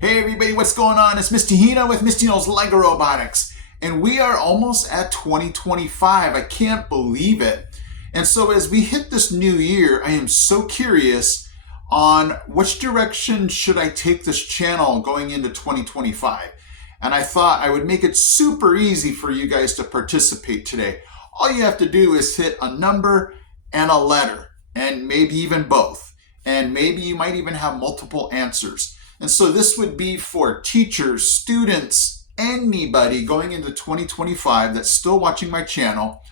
Hey everybody, what's going on? It's Mr. Hino with Mr. Hino's LEGO Robotics. And we are almost at 2025. I can't believe it. And so as we hit this new year, I am so curious on which direction should I take this channel going into 2025. And I thought I would make it super easy for you guys to participate today. All you have to do is hit a number and a letter, and maybe even both. And maybe you might even have multiple answers. And so this would be for teachers, students, anybody going into 2025 that's still watching my channel.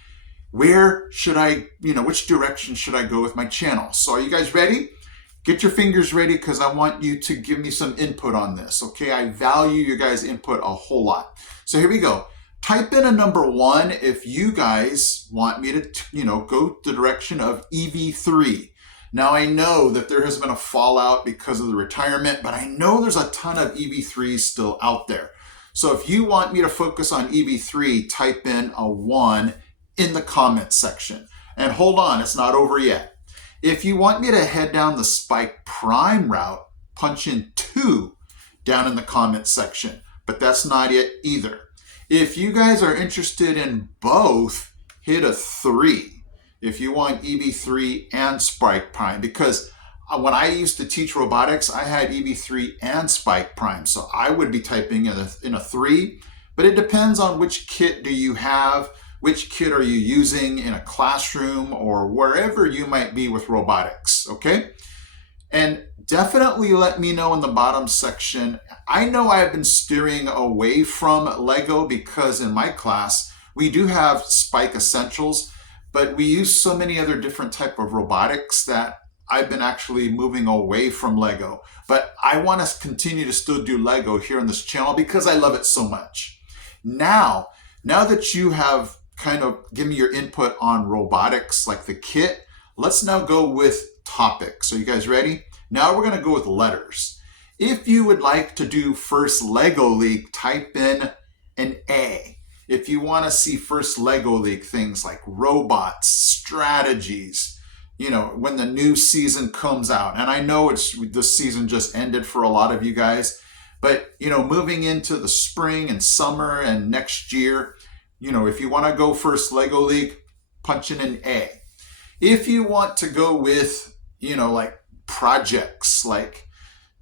Where should I, which direction should I go with my channel? So are you guys ready? Get your fingers ready because I want you to give me some input on this, okay? I value your guys' input a whole lot. So here we go. Type in a number 1 if you guys want me to, go the direction of EV3. Now I know that there has been a fallout because of the retirement, but I know there's a ton of EV3s still out there. So if you want me to focus on EV3, type in a 1 in the comment section. And hold on, it's not over yet. If you want me to head down the Spike Prime route, punch in 2 down in the comment section, but that's not it either. If you guys are interested in both, hit a 3. If you want EV3 and Spike Prime, because when I used to teach robotics, I had EV3 and Spike Prime. So I would be typing in a 3, but it depends on which kit do you have, which kit are you using in a classroom or wherever you might be with robotics, okay? And definitely let me know in the bottom section. I know I have been steering away from Lego because in my class, we do have Spike Essentials, but we use so many other different type of robotics that I've been actually moving away from Lego. But I want to continue to still do Lego here on this channel because I love it so much. Now that you have kind of given me your input on robotics, like the kit, let's now go with topics. Are you guys ready? Now we're going to go with letters. If you would like to do first Lego League, type in an A. If you want to see first Lego League things like robots, strategies, when the new season comes out, and I know the season just ended for a lot of you guys, but moving into the spring and summer and next year, if you want to go first Lego League, punch in an A. If you want to go with, like projects, like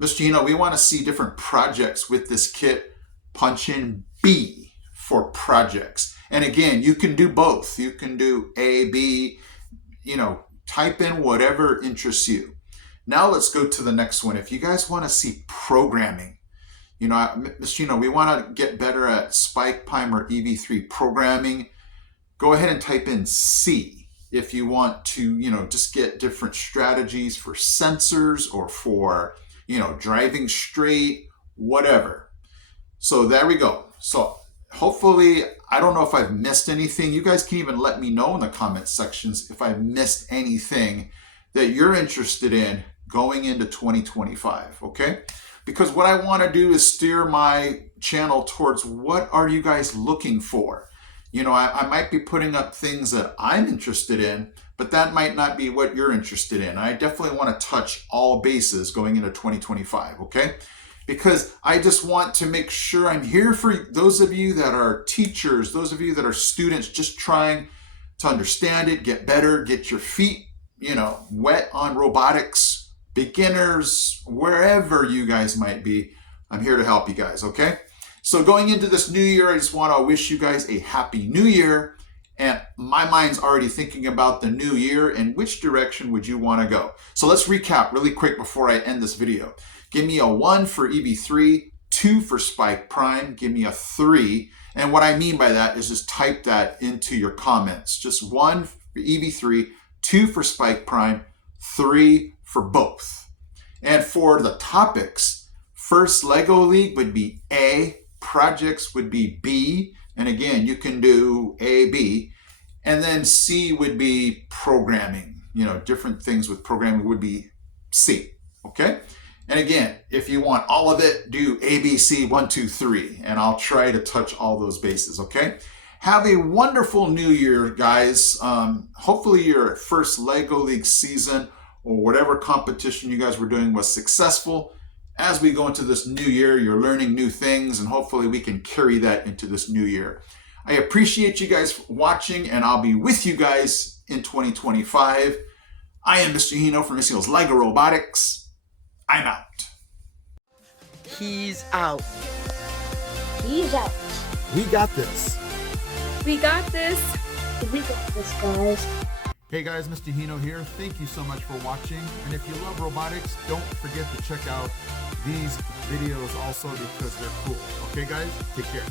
Mr. we want to see different projects with this kit, punch in B for projects. And again, you can do both. You can do A, B, type in whatever interests you. Now let's go to the next one. If you guys want to see programming, we want to get better at Spike Prime or EV3 programming, go ahead and type in C. If you want to, just get different strategies for sensors or for, driving straight, whatever. So there we go. So hopefully, I don't know if I've missed anything. You guys can even let me know in the comment sections if I've missed anything that you're interested in going into 2025, okay? Because what I want to do is steer my channel towards what are you guys looking for? I might be putting up things that I'm interested in, but that might not be what you're interested in. I definitely want to touch all bases going into 2025, okay? Because I just want to make sure I'm here for those of you that are teachers, those of you that are students, just trying to understand it, get better, get your feet, wet on robotics, beginners, wherever you guys might be. I'm here to help you guys, okay? So going into this new year, I just want to wish you guys a happy new year. And my mind's already thinking about the new year and which direction would you want to go. So let's recap really quick before I end this video. Give me a 1 for EV3, 2 for Spike Prime, give me a 3. And what I mean by that is just type that into your comments. Just 1 for EV3, 2 for Spike Prime, 3 for both. And for the topics, first Lego League would be A, projects would be B, and again, you can do A, B. And then C would be programming. Different things with programming would be C, okay? And again, if you want all of it, do A, B, C, 1, 2, 3, and I'll try to touch all those bases, okay? Have a wonderful new year, guys. Hopefully your first Lego League season or whatever competition you guys were doing was successful. as we go into this new year, you're learning new things, and hopefully we can carry that into this new year. I appreciate you guys watching, and I'll be with you guys in 2025. I am Mr. Hino from Mr. Hino's LEGO Robotics. I'm out. He's out. He's out. We got this. We got this. We got this, guys. Hey guys, Mr. Hino here. Thank you so much for watching. And if you love robotics, don't forget to check out these videos also because they're cool. Okay guys, take care.